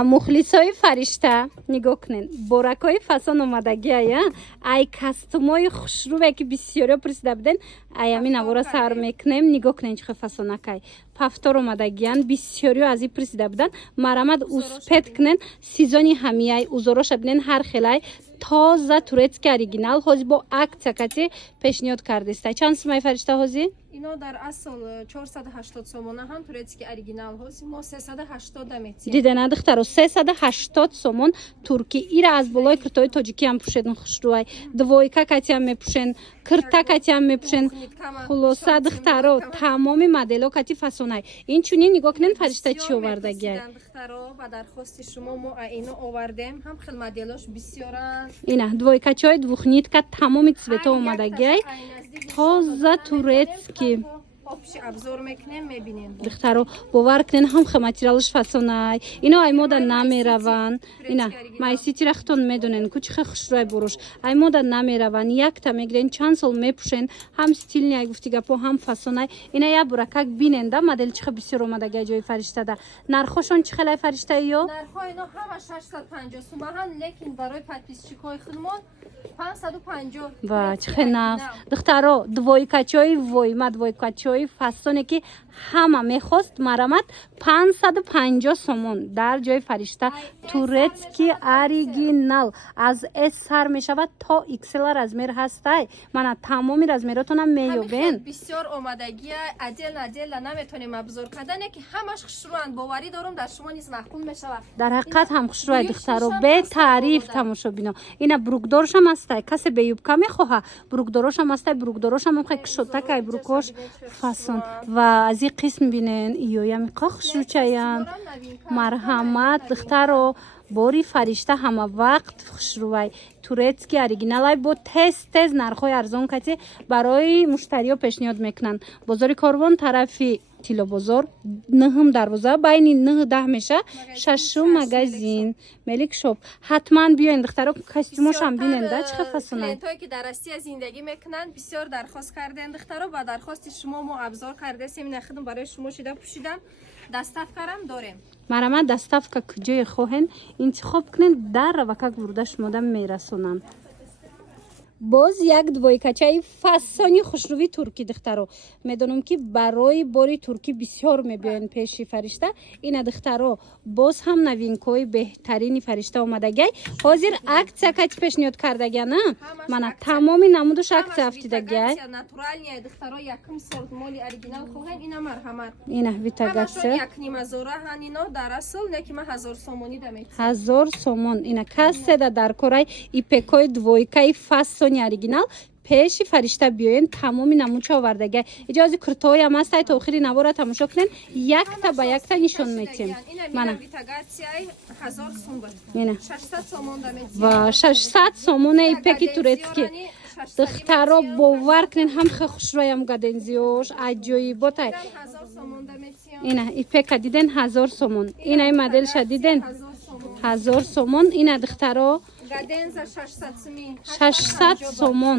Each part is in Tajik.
мухлисои фаришта нигоҳ кунед, боракои фасон омадагия ай кастумои хушрӯве ки бисёриё пурсида буден ай ҳамин навора сар мекунем. нигоҳ кунед чӣ фасонакай пафтор омадагиян бисёриё аз и пурсида будан. марамад успет кунен сезони ҳамияй узороша бинен ҳар хелай тоза турецки оригинал ҳози бо акция кати пешниҳод кардестай. чанд сумаи фаришта ҳози? Ино дар асл 480 сомона ҳам турецки оригинал ҳози мо 380 дамети. Дидена духтаро 380 сомон турки. ира аз болои куртои тоҷикӣ ҳам пӯшедин хушрӯай. Двойка кати ҳам мепӯшен, кирта кати ҳам мепӯшен. Хулоса духтаро тамоми модело кати фасонай. Инчунин нигоҳ кунед фаришта чӣ овардагиай. Духтаро ба дархости шумо мо ино овардем. ҳам хел моделош бисёранд. Ина двойкачои двухнитка тамоми цвето омадагиай. Тоза турецки. Обши обзор мекунем мебинем. Духтаро бовар кунен ҳам хел материалш фасонай. Ино ай мода намераванд. Ина майситира хутон медонен ку чӣ хел хушрӯай борош. Ай мода намераванд. Якта мегирен чанд сол мепӯшен. ҳам стилни ай гуфти гапо ҳам фасонай. Ина я буракак биненда модель чӣ хел бисёр омадагиай ҷои фариштада. нархошон чӣ хел ай фариштаиё? Нархҳои ино ҳама 650 сумаҳан, лекин барои подписчикои худмон 550. ва чӣ хел нафс. Духтаро двойкачои войма двойкачои фасоне ки ҳама мехост марамад 550 сомон дар ҷои фаришта турецки оригинал аз S сар мешавад то XL размер ҳастай. мана тамоми размеротонам меёбен. бисёр омадагия адел наметонем обзор кардане ки ҳамаш хушрӯанд. боварӣ дорум дар шумо низ маҳкум мешавад. дар ҳақиқат ҳам хушрӯай духтаро бе таъриф тамошобино. ина бурукдоршам ҳастай. касе беюбка мехоҳа бурукдорошам ҳастай. бурукдорошам охай кишотакай бурукош фасон ва аз и қисм бинен иёями қа хушрӯчаян. марҳамат духтаро бори фаришта ҳама вақт хушрӯай турецки оригиналай бо тез нархҳои арзон кати барои муштариё пешниҳод мекунанд. бозори Корвон тарафи тилобозор 9 дарвоза байни 9-10 меша 6 магазин мелик шоп. ҳатман биёен духтаро костюмошам биненда чӣ хел фасонай. клиентҳое ки дар Россия зиндагӣ мекунанд бисёр дархост карден духтаро. ба дархости шумо мо обзор кардесем. ина худам барои шумо шида пӯшидам. доставкарам дорем. марамад доставка куҷое хоҳен интихоб кунед дар ва как бурда шумода мерасонанд. боз як двойкачаи фасони хушрӯви туркӣ духтаро медонам ки барои бори туркӣ бисёр мебиёянд пеши фаришта. ина духтаро боз ҳам новинкаҳои беҳтарини фаришта омадагиай. ҳозир акция кати пешниҳод кардагиана мана тамоми намудуш акция афтидагиай. натуралния духтаро якм сол моли оригинал хоҳен. ина марҳамат. ина витагатсия як нимазора ҳан ино дар асл неки ма 1000 сомони дамет. 1000 сомон. ина каседа дар корай ипекои двойкаи фасон оригинал пеши фаришта биёен тамоми намуча овардагиай. иҷози куртоям ҳастай то охири навора тамошо кунен. якта ба якта нишон метем. мана витагатсияи 1000 сум буд. ина 600 сомон дамет. ва 600 сомона ипеки турецки. духтаро бовар кунен ҳам хел хушрӯям гадензиёш аҷоиботай. 1000 сомон дамет. ина ипека диден 1000 сомон. ина ин моделша диден 1000 сомон. ина духтаро гаденза 600 суми 600 сомон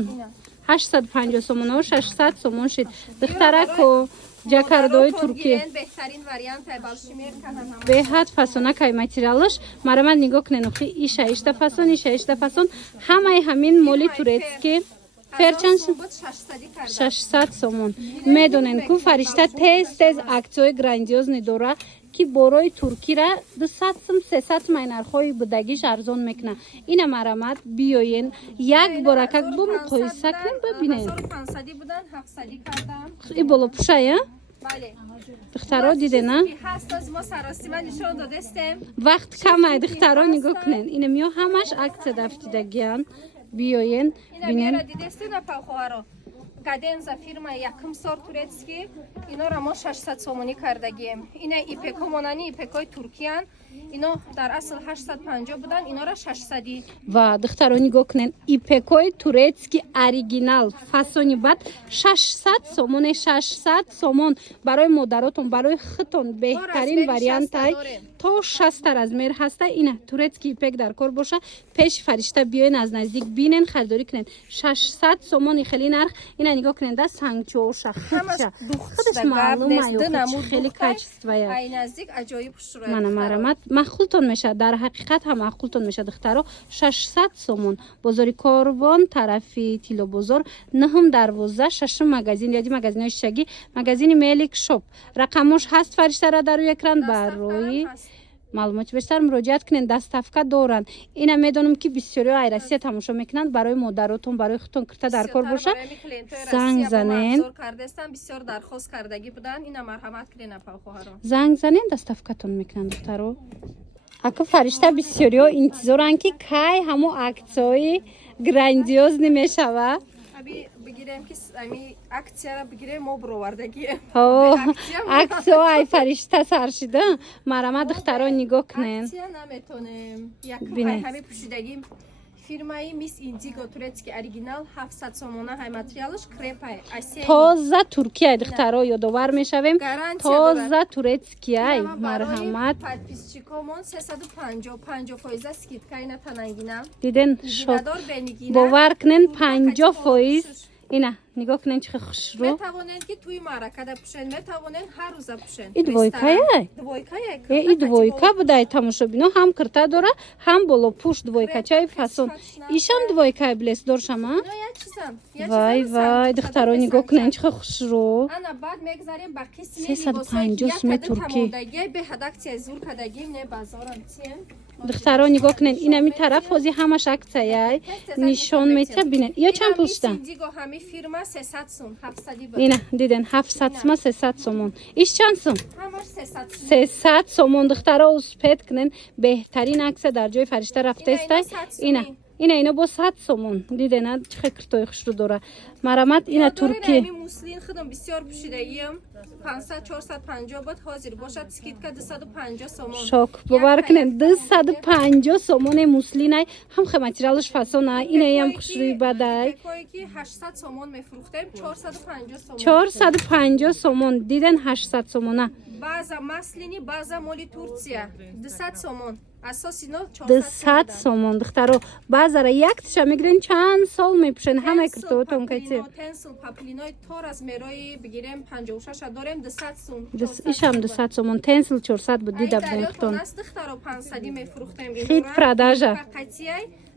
850 сомон 600 сомон шид. духтарако ҷакардои туркия беҳтарин вариант ай балшимер кадан беҳад фасонакай материалаш марамад нигоҳ кунен охи иша ишта фасон ҳамаи ҳамин моли турецки ферчан 600 сомон. медонен ку фаришта тез аксияҳои грандиозне дора ки борои туркира 200 сум 300 сум ай нархҳои будагиш арзон мекунад. ина марамад биёен як боракак бо муқоиса кунем бибинем. 500 будан 700 кардам. и боло пушая бале духтаро дидена ҳаст аз мо саросима нишон додестем. вақт камай духтаро нигоҳ кунен. ина миё ҳамаш акция дафтидагиян биёен бинен. ина дидестина пахоаро гаденза фирма якм сор турецки инора мо 600 сомонӣ кардагием. ина ипеко монани ипекои туркиян. ино дар асл 850 будан инора 600. ва духтаро нигоҳ кунен ипекои турецки оригинал фасони бад 600 сомон барои модаротон барои хитон беҳтарин вариантай то 60 размер ҳаста. Ина турецки ипек дар кор боша. Пеш фаришта биёен аз наздик бинен, харидорӣ кунен. 600 сомони хеле нарх. Ина нигоҳ кунен да сангчоша. Худаш маълума ё хеле качествая. ай наздик аҷоиб хушрӯя. Мана марамат махултон меша. Дар ҳақиқат ҳам махултон меша духтаро. 600 сомон. Бозори Корвон тарафи Тило бозор 9-12 шашум магазин яди магазинои шишагӣ магазини Мелик шоп. Рақамош ҳаст фариштара дар рӯи экран барои маълумоти бештар муроҷиат кунед. Даставка доранд. Ина медонам ки бисёриҳо ай Россия тамошо мекунанд. Барои модаротон барои худтон кирта дар кор боша. Занг занен. бисёр дархост кардагӣ буданд. Ина марҳамат кунед апа хоҳарон. Занг занен даставкатон мекунанд духтаро. Ака фаришта бисёриҳо интизоранд ки кай ҳамо аксияҳои грандиозни мешава. Аби бигирем ки ами аксияро бигирем мо буровардагием. Аксия ай фаришта саршида. Марама духтаро нигоҳ кунен. Аксия наметонем. Якм ҳами пушидагим фирмаи Miss Indigo турецки оригинал 700 сомона ҳай материалаш крепай. Тоза Туркия духтаро ёдовар мешавем. Тоза турецкия марҳамат. Подписчикомон 350 скидка ина танангина. Диден шок. Бовар кунен 50%. Ина нигоҳ кунен чихе хушрӯ. Метавонед ки туи маъракада пушен, метавонед ҳар рӯза пушен. И двойкая? Двойкая. И двойка будай тамошобино ҳам кирта дора, ҳам боло пуш двойкачаи фасон. Ишам двойкая блесдор шама? Вай вай духтаро нигоҳ кунен чихе хушрӯ. Ана баъд мегзарем ба қисми 350 сум турки. беҳад аксияи зур кадагим не базорам тием. Духтаро нигоҳ кунен ина ми тараф ҳози ҳамаш аксияй нишон мета бинен. Ё чанд пул шуда? Индиго ҳами фирма 300 сум, 700 буд. Ина диден 700 сум 300 сомон. Иш чанд сум? Ҳамаш 300 сум. 300 сомон духтаро успед кунен беҳтарин аксия дар ҷои фаришта рафтестай. Ина бо 100 сомон. Диден чихе киртои хушрӯ дора. Марамат ина турки. Муслин худам бисёр пушидаем. 500-450 буд ҳозир бошад скидка 250 сомон. Шок бовар кунен 250 сомони муслинай ҳам материалаш фасонай. Инаям хушрӯи бадай. Бекои ки 800 сомон мефурӯхтем 450 сомон. 450 сомон диден 800 сомона. База маслини база моли Турция 200 сомон. Асоси но 200 сомон духтаро базара як тиша мегирен чанд сол мепушен ҳамаи киртоотон кайти. Тенсил паплиной то размерои бигирем 56 дорем 200 сум. Ишам 200 сомон тенсил 400 буд дида будем хтон. Нас духтаро 500 мефурӯхтем. Хит продажа.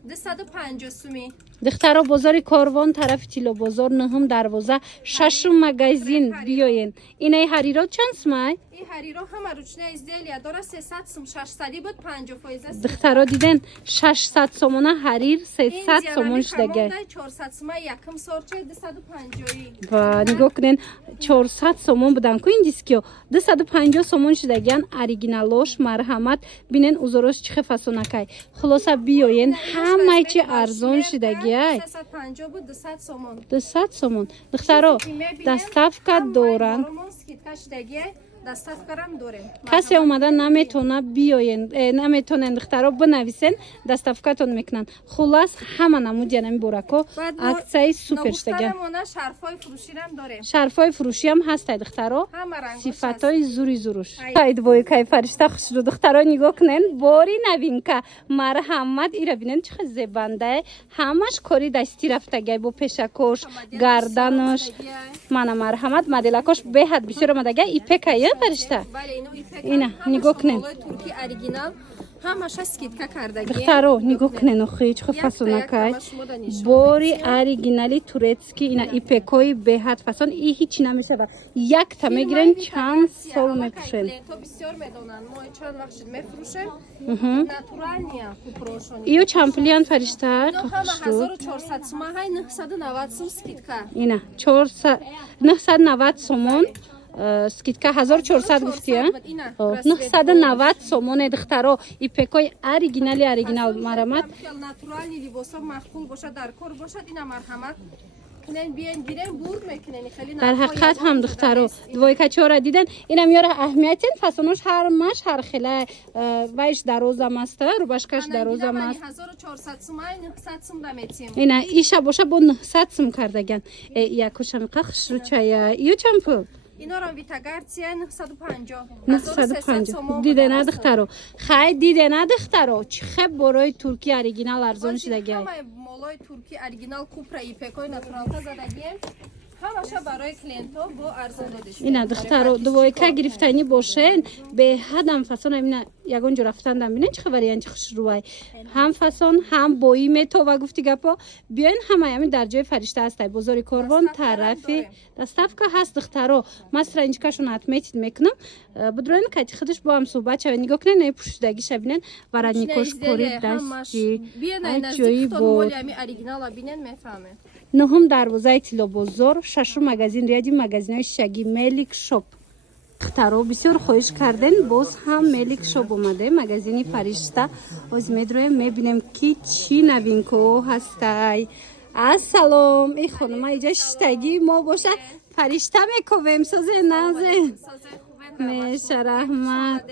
250 суми. Духтаро бозори Корвон тарафи Тило бозор 9-12 шашум магазин биёен. Инаи ҳариро чанд сумай? И ҳариро ҳама ручная изделия дора 300 сум 600 буд 50%. Духтаро диден 600 сомона ҳарир 300 сомон шудагай. 400 сумай якм сорча 250. Ва нигоҳ кунен 400 сомон будан ку ин дискиё 250 сомон шудаган оригиналош марҳамат бинен узорош чихе фасонакай. Хулоса биёен ҳамаи чи арзон шудагиай. 350 буд 200 сомон. 200 сомон. Духтаро даставка доранд. Касе омада наметона биёен, наметонен духтаро бинависен, даставкатон мекунанд. Хулас ҳама намудия нами борако аксияи супер шудаган. Шарфои фурӯшиам ҳастай духтаро. Сифатои зури зуруш. Ай двойкаи фаришта хушрӯ духтаро нигоҳ кунен. Бори навинка марҳамат ира бинен чихе зебандай. Ҳамаш кори дастӣ рафтагай бо пешакош, гарданош. Мана марҳамат моделакош беҳад бисёр омадагай ипекай фаришта. Ина нигоҳ кунен. Турки оригинал ҳамаша скидка кардагием. Духтаро нигоҳ кунен охи чихе фасонакай. Бори оригинали турецки ина ипекои беҳад фасон и ҳичи намешава. Якта мегирен чанд сол мепушен. То бисёр медонанд. Мо чанд вақт шуд мефурӯшем. Натуралния упрошони. Иё чанд пулиян фаришта? Ҳама 1400 сум, ҳай 990 сум скидка. Ина 990 сомон. Скидка 1400 гуфтия? 990 сомоне духтаро ипекои оригинал марамат. Натурални либосо махфул бошад дар кор бошад ина марҳамат. Кунен биен гирен бурд мекунен хели. Дар ҳақиқат ҳам духтаро двойкачора диден ина миёра аҳамиятин фасонош ҳармаш ҳархела вайш дарозам аста рубашкаш дарозам аст. 1400 сум ай 900 сум да метим. Ина иша боша бо 900 сум кардаган. Якушам қахшручая. Ё чанд пул? اینارم ویتاگارسیا 950 950 دیده نه دخترو خیلی دیده نه دخترو چه برای ترکی اوریجینال ارزون شدگی همه مولای ترکی اوریجینال کوپرا ایپکوی ناتورالتا زدگیم همشه برای کلینتو با ارزون داده شده اینا دخترو دوایکا گرفتنی باشن به حدم فسون اینا یگون جو رفتن دم ببینن چه خبری انچ خوش روای هم فسون هم بوی متو و گفتی گپا بیاین همه همین در جای فرشته هستای بزرگ کروان طرفی دستافکا هست دخترو مثلا اینجکاشون اتمیتید میکنم بدرون که خودش با هم صحبت چه نگاه کنن نه پوشیدگی شبینن ورا نیکوش کوری دستی بیاین نزدیک تو مولی همی اوریجینال ببینن میفهمه نهم دروازه تیلو بزرگ ششم مگزین ریادی مگزینای شگی ملیک شاپ دخترو بسیار خوش کردن باز هم ملیک شاپ اومده مگزینی فرشته از میدروی میبینیم کی چی نوینکو هستای السلام ای خانم اینجا شتگی ما باشه فرشته میکویم سازه نازه میشه رحمت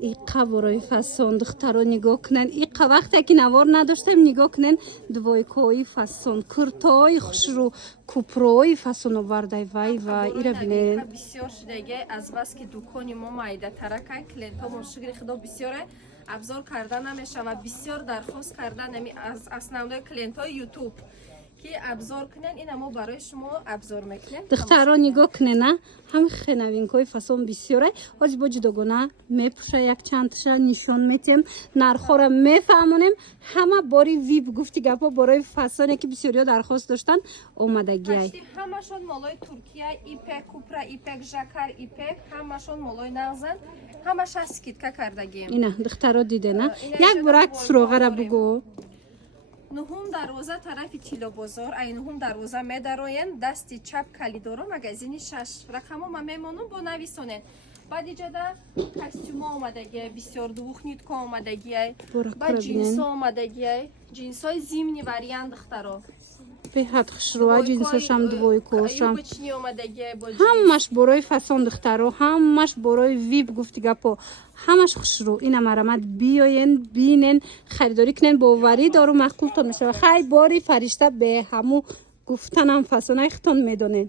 ایقا برای فسون دخترو نگاه کنن ایقا وقتی که نوار نداشتم نگاه کنن دوایکوی فسون کرتای خوش رو کوپروی فسون آورده وای وای ایره بینن بسیار شدگه از بس که دوکانی ما مایده ترکه کلینتو مشکل خدا بسیاره ابزار کردن نمیشه و بسیار درخواست کردن از اسنامه کلینتو یوتیوب که ابزار کنن این ما برای شما ابزار میکنیم دخترا نگاه کنن هم خنوین کوی فسون بسیاره از با جداگانه میپوشه یک چندشا نشون میتیم نرخوره میفهمونیم همه باری ویب گفتی گپا برای فسونه که بسیاری درخواست داشتن اومدگی همشون مالای ترکیه ایپک کوپرا ایپک ژاکار ایپک همشون مالای نازن همش اسکیدکا کردگیم اینا دخترا دیده نه یک برک سروغه را بگو نهم دروازه طرف تیلو بازار ای نهم دروازه میدروین دستی چپ کلیدورو مگزینی 6 رقمو ما میمونم با نویسونن بعد اینجا کاستوم اومدگی بسیار دوخنیت کو اومدگی بعد جینس اومدگی جینس های زیمنی واریانت دخترو به حد خشروه جینسش هم دوایکوشم بچنی اومدگی همش برای فسان دخترو همش برای ویب گفتی گپو همش خشرو این مرامت بیاین بینن خریداری کنن باوری دارو معقولتون میشه خیلی باری فرشته به همو گفتنم فسانای ختون میدونن